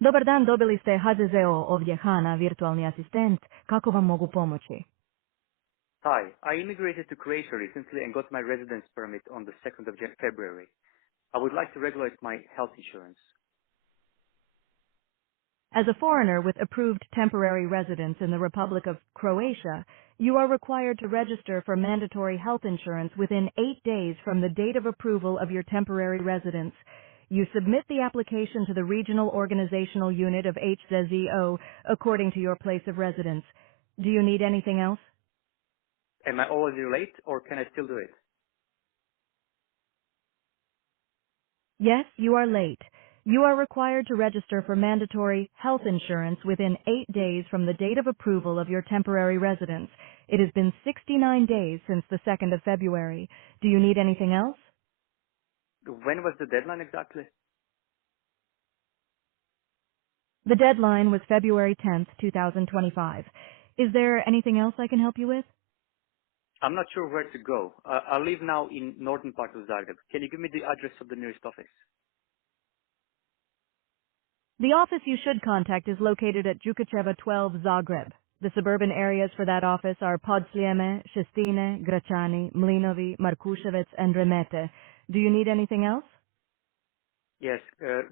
Dobar dan, dobili ste HZZO, ovdje Hana, virtualni asistent. Kako vam mogu pomoći? Hi, I immigrated to Croatia recently and got my residence permit on the 2nd of February. I would like to regulate my health insurance. As a foreigner with approved temporary residence in the Republic of Croatia, you are required to register for mandatory health insurance within 8 days from the date of approval of your temporary residence. You submit the application to the Regional Organizational Unit of HZZO according to your place of residence. Do you need anything else? Am I already late or can I still do it? Yes, you are late. You are required to register for mandatory health insurance within 8 days from the date of approval of your temporary residence. It has been 69 days since the 2nd of February. Do you need anything else? When was the deadline exactly? The deadline was February 10th, 2025. Is there anything else I can help you with? I'm not sure where to go. I live now in northern part of Zagreb. Can you give me the address of the nearest office? The office you should contact is located at Jukačeva 12 Zagreb. The suburban areas for that office are Podsljeme, Šestine, Gračani, Mlinovi, Markuševec, and Remete. Do you need anything else? Yes.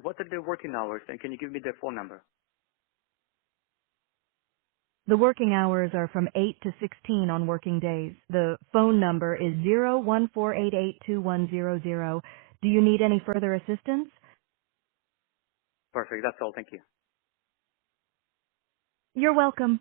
What are the working hours and can you give me their phone number? The working hours are from 8 to 16 on working days. The phone number is 014882100. Do you need any further assistance? Perfect. That's all. Thank you. You're welcome.